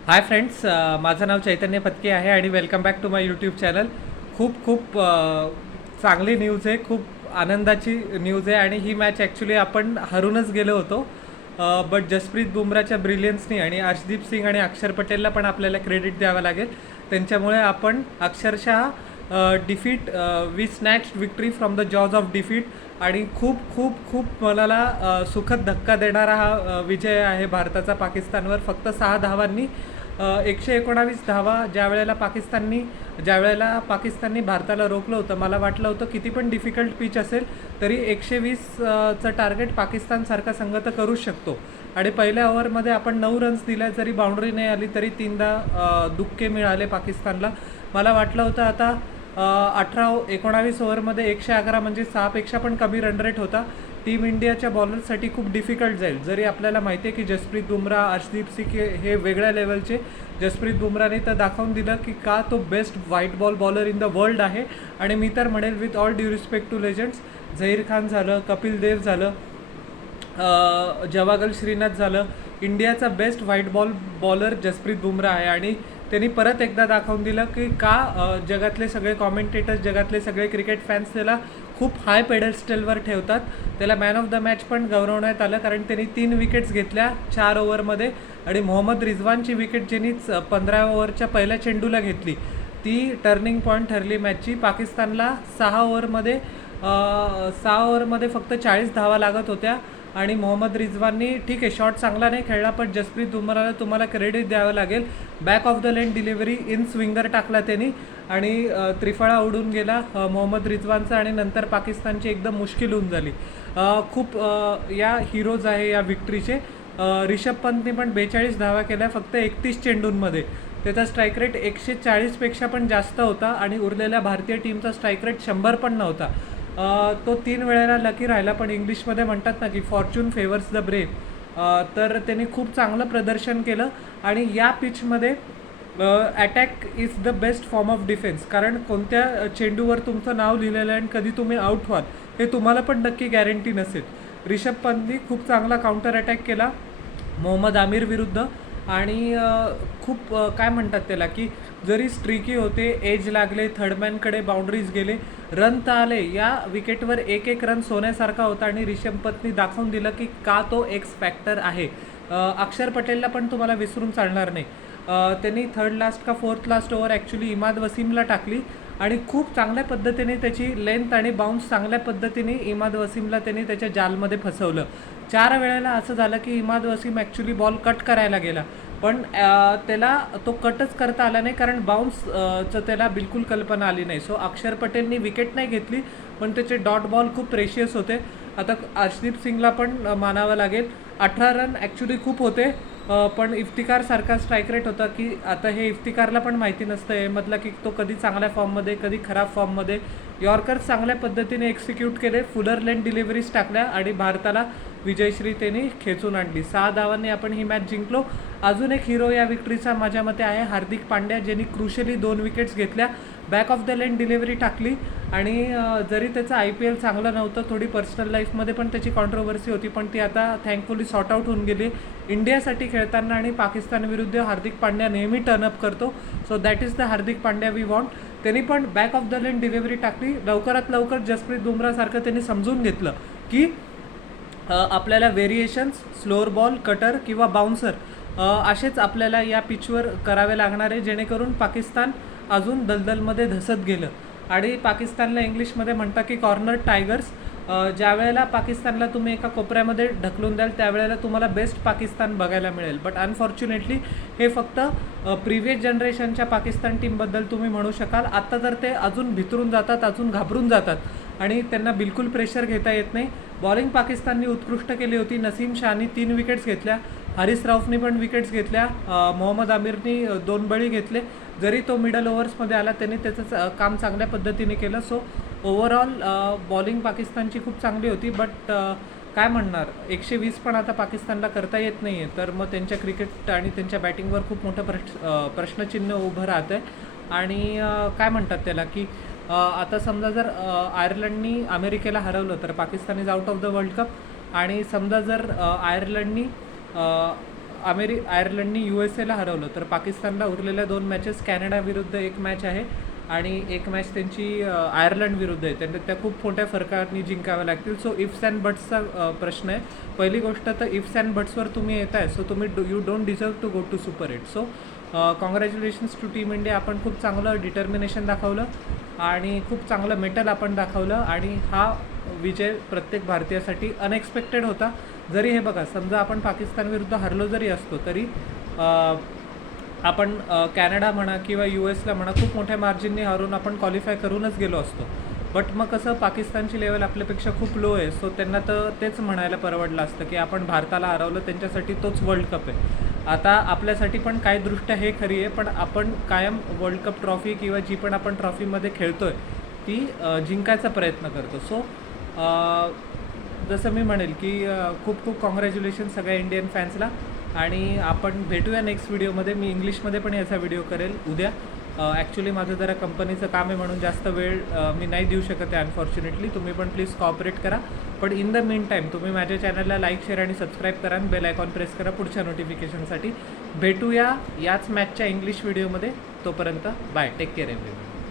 Hi friends, माझं नाव चैतन्य पत्के आहे आणि welcome back to my YouTube channel. खूप खूप चांगली न्यूज आहे, खूप आनंदाची न्यूज आहे आणि ही मॅच ॲक्च्युली आपण हरूनच गेलो होतो. बट जसप्रीत बुमराच्या ब्रिलियन्सनी आणि अर्शदीप सिंग आणि अक्षर पटेलला पण आपल्याला क्रेडिट द्यावं लागेल. त्यांच्यामुळे आपण अक्षरशः defeat we snatched victory from the jaws of defeat आणि खूप खूप खूप मनाला सुखद धक्का देणारा हा विजय आहे भारताचा पाकिस्तानवर. फक्त 6 धावांनी 119 धावा ज्या वेळेला पाकिस्ताननी भारताला रोखलं होतं, मला वाटलं होतं किती पण डिफिकल्ट पिच असेल तरी 120चं टार्गेट पाकिस्तानसारखा संघ तर करूच शकतो. आणि पहिल्या ओव्हरमध्ये आपण 9 रन्स दिल्या, जरी बाउंड्री नाही आली तरी 3दा दुक्के मिळाले पाकिस्तानला. मला वाटलं होतं आता 19 ओव्हरमध्ये 111 म्हणजे 6पेक्षा पण कमी रन रेट होता. टीम इंडियाच्या बॉलर्ससाठी खूप डिफिकल्ट जाईल. जरी आपल्याला माहिती आहे की जसप्रीत बुमराह, अर्शदीप सिंग हे वेगळ्या लेवलचे. जसप्रीत बुमराहने तर दाखवून दिलं की का तो best white ball bowler in the world आहे. आणि मी तर म्हणेल with all due respect to legends, Zaheer Khan झालं, कपिल देव झालं, जवागल श्रीनाथ झालं, इंडियाचा best white ball bowler Jasprit Bumrah आहे. आणि त्यांनी परत एकदा दाखवून दिलं की का जगातले सगळे कॉमेंटेटर्स, जगातले सगळे क्रिकेट फॅन्स त्याला खूप हाय पेडस्टलवर ठेवतात. त्याला मॅन ऑफ द मॅच पण गौरवण्यात आलं, कारण त्यांनी 3 विकेट्स घेतल्या 4 ओव्हरमध्ये. आणि मोहम्मद रिजवानची विकेट ज्यांनी 15 ओव्हरच्या पहिल्या चेंडूला घेतली, ती टर्निंग पॉईंट ठरली मॅचची. पाकिस्तानला 6 ओव्हरमध्ये फक्त 40 धावा लागत होत्या आणि मोहम्मद रिजवाननी ठीक आहे शॉट चांगला नाही खेळला, पण जसप्रीत बुमराहला तुम्हाला क्रेडिट द्यावं लागेल. Back of the length delivery in swinger टाकला त्यांनी आणि त्रिफळा उडून गेला मोहम्मद रिजवानचा आणि नंतर पाकिस्तानची एकदम मुश्किल होऊन झाली. खूप या हिरोज आहे या विक्ट्रीचे. रिषभ पंतनी पण 42 धावा केल्या फक्त 31 चेंडूंमध्ये. त्याचा स्ट्राईक रेट 140पेक्षा पण जास्त होता आणि उरलेल्या भारतीय टीमचा स्ट्राईक रेट 100 पण नव्हता. तो 3 वेळेला लकी राहिला, पण इंग्लिशमध्ये म्हणतात ना की फॉर्च्यून फेवर्स द ब्रेव. तर त्यांनी खूप चांगलं प्रदर्शन केलं. आणि या पिचमध्ये attack is the best form of defence, कारण कोणत्या चेंडूवर तुमचं नाव लिहिलेलं आहे आणि कधी तुम्ही आउट व्हाल हे तुम्हाला पण नक्की गॅरंटी नसेल. रिषभ पंतनी खूप चांगला काउंटर अटॅक केला मोहम्मद आमिर विरुद्ध. आणि खूप काय म्हणतात त्याला की जरी स्ट्रिकी होते, एज लागले, थर्डमॅनकडे बाउंड्रीज गेले, रन तर आले. या विकेटवर एक एक रन सोन्यासारखा होता आणि रिषभ पंतनी दाखवून दिलं की का तो एक्स फॅक्टर आहे. अक्षर पटेलला पण तुम्हाला विसरून चालणार नाही. त्यांनी थर्ड लास्ट का fourth last over actually Imad वसीमला टाकली आणि खूप चांगल्या पद्धतीने त्याची लेंथ आणि बाउन्स चांगल्या पद्धतीने इमाद वसीमला त्यांनी त्याच्या जालमध्ये फसवलं. 4 वेळेला असं झालं की Imad Wasim actually ball cut करायला गेला, पण त्याला तो कटच करता आला नाही, कारण बाउन्सचं त्याला बिलकुल कल्पना आली नाही. सो अक्षर पटेलनी विकेट नाही घेतली, पण त्याचे डॉट बॉल खूप प्रेशियस होते. आता अर्शदीप सिंगला पण मानावं लागेल. 18 रन ॲक्च्युली खूप होते, पण इफ्तिकारसारखा स्ट्राईक रेट होता की आता हे इफ्तिकारला पण माहिती नसतं मधला की तो कधी चांगल्या फॉर्ममध्ये कधी खराब फॉर्ममध्ये. यॉर्कर्स चांगल्या पद्धतीने एक्झिक्यूट केले, फुलर लेन डिलिव्हरीज टाकल्या आणि भारताला विजयश्री त्यांनी खेचून आणली. 6 धावांनी आपण ही मॅच जिंकलो. अजून एक हिरो या विक्ट्रीचा माझ्या मते आहे हार्दिक पांड्या, ज्यांनी क्रुशली 2 विकेट्स घेतल्या, back of the length delivery टाकली. आणि जरी त्याचं IPL चांगलं नव्हतं, थोडी पर्सनल लाईफमध्ये पण त्याची कॉन्ट्रोवर्सी होती, पण ती आता थँकफुली सॉर्ट आऊट होऊन गेली. इंडियासाठी खेळताना आणि पाकिस्तान विरुद्ध हार्दिक पांड्या नेहमी टर्नअप करतो. So that is the Hardik Pandya we want. त्यांनी पण back of the length delivery टाकली. लवकरात लवकर जसप्रीत बुमराहसारखं त्यांनी समजून घेतलं की आपल्याला व्हेरिएशन्स, स्लोअर बॉल, कटर किंवा बाउन्सर असेच आपल्याला या पिचवर करावे लागणार आहे, जेणेकरून पाकिस्तान अजून दलदलमध्ये धसत गेलं. आणि पाकिस्तानला इंग्लिशमध्ये म्हणतात की कॉर्नर टायगर्स. ज्या वेळेला पाकिस्तानला तुम्ही एका कोपऱ्यामध्ये ढकलून द्याल त्यावेळेला तुम्हाला बेस्ट पाकिस्तान बघायला मिळेल. बट अनफॉर्च्युनेटली हे फक्त प्रिव्हियस जनरेशनच्या पाकिस्तान टीमबद्दल तुम्ही म्हणू शकाल. आत्ता तर ते अजून भितरून जातात, अजून घाबरून जातात आणि त्यांना बिलकुल प्रेशर घेता येत नाही. बॉलिंग पाकिस्ताननी उत्कृष्ट केली होती. नसीम शाहनी 3 विकेट्स घेतल्या, हारिस रौफनी पण विकेट्स घेतल्या, मोहम्मद आमिरनी 2 बळी घेतले. जरी तो मिडल ओव्हर्समध्ये आला त्यांनी त्याचं काम चांगल्या पद्धतीने केलं. सो ओव्हरऑल बॉलिंग पाकिस्तानची खूप चांगली होती. बट काय म्हणणार, 120 पण आता पाकिस्तानला करता येत नाही आहे, तर मग त्यांच्या क्रिकेट आणि त्यांच्या बॅटिंगवर खूप मोठं प्रश्नचिन्ह उभं राहतं आहे. आणि काय म्हणतात त्याला की आता समजा जर आयर्लंडनी अमेरिकेला हरवलं तर Pakistan is out of the world cup. आणि समजा जर आयर्लंडनी आयर्लंडनी USA ला हरवलं, तर पाकिस्तानला उरलेल्या 2 मॅचेस कॅनडा विरुद्ध एक मॅच आहे आणि एक मॅच त्यांची आयर्लंड विरुद्ध आहे. त्या खूप मोठ्या फरकाने जिंकाव्या लागतील. सो इफ्स अँड बट्सचा प्रश्न आहे. पहिली गोष्ट तर इफ्स अँड बट्सवर तुम्ही येत आहे, सो तुम्ही you don't deserve to go to super 8. So congratulations to team India. आपण खूप चांगलं डिटर्मिनेशन दाखवलं आणि खूप चांगलं मेटल आपण दाखवलं आणि हा विजय प्रत्येक भारतीयासाठी अनएक्सपेक्टेड होता. जरी हे बघा, समजा आपण पाकिस्तान विरुद्ध हरलो जरी असतो तरी आपण कॅनडा म्हणा किंवा US ला म्हणा खूप मोठ्या मार्जिनने हरवून आपण क्वालिफाय करूनच गेलो असतो. बट मग कसं पाकिस्तानची लेवल आपल्यापेक्षा खूप लो आहे, सो त्यांना तर तेच म्हणायला परवडलं असतं की आपण भारताला हरवलं, त्यांच्यासाठी तोच वर्ल्ड कप आहे. आता आपल्यासाठी पण काही दृष्ट्या हे खरी आहे, पण आपण कायम वर्ल्ड कप ट्रॉफी किंवा जी पण आपण ट्रॉफीमध्ये खेळतो आहे ती जिंकायचा प्रयत्न करतो. सो जसं मी म्हणेल की खूप खूप कॉंग्रॅच्युलेशन सगळ्या इंडियन फॅन्सला आणि आपण भेटूया नेक्स्ट व्हिडिओमध्ये. मी इंग्लिशमध्ये पण याचा व्हिडिओ करेल उद्या. ॲक्च्युली माझं जरा कंपनीचं काम आहे म्हणून जास्त वेळ मी नाही देऊ शकत आहे अनफॉर्च्युनेटली. तुम्ही पण प्लीज कॉपरेट करा. पण इन द मीन टाईम तुम्ही माझ्या चॅनलला लाईक, शेअर आणि सबस्क्राईब करा आणि बेल आयकॉन प्रेस करा पुढच्या नोटिफिकेशनसाठी. भेटूया याच मॅचच्या इंग्लिश व्हिडिओमध्ये. तोपर्यंत बाय, टेक केअर एव्हरीवन.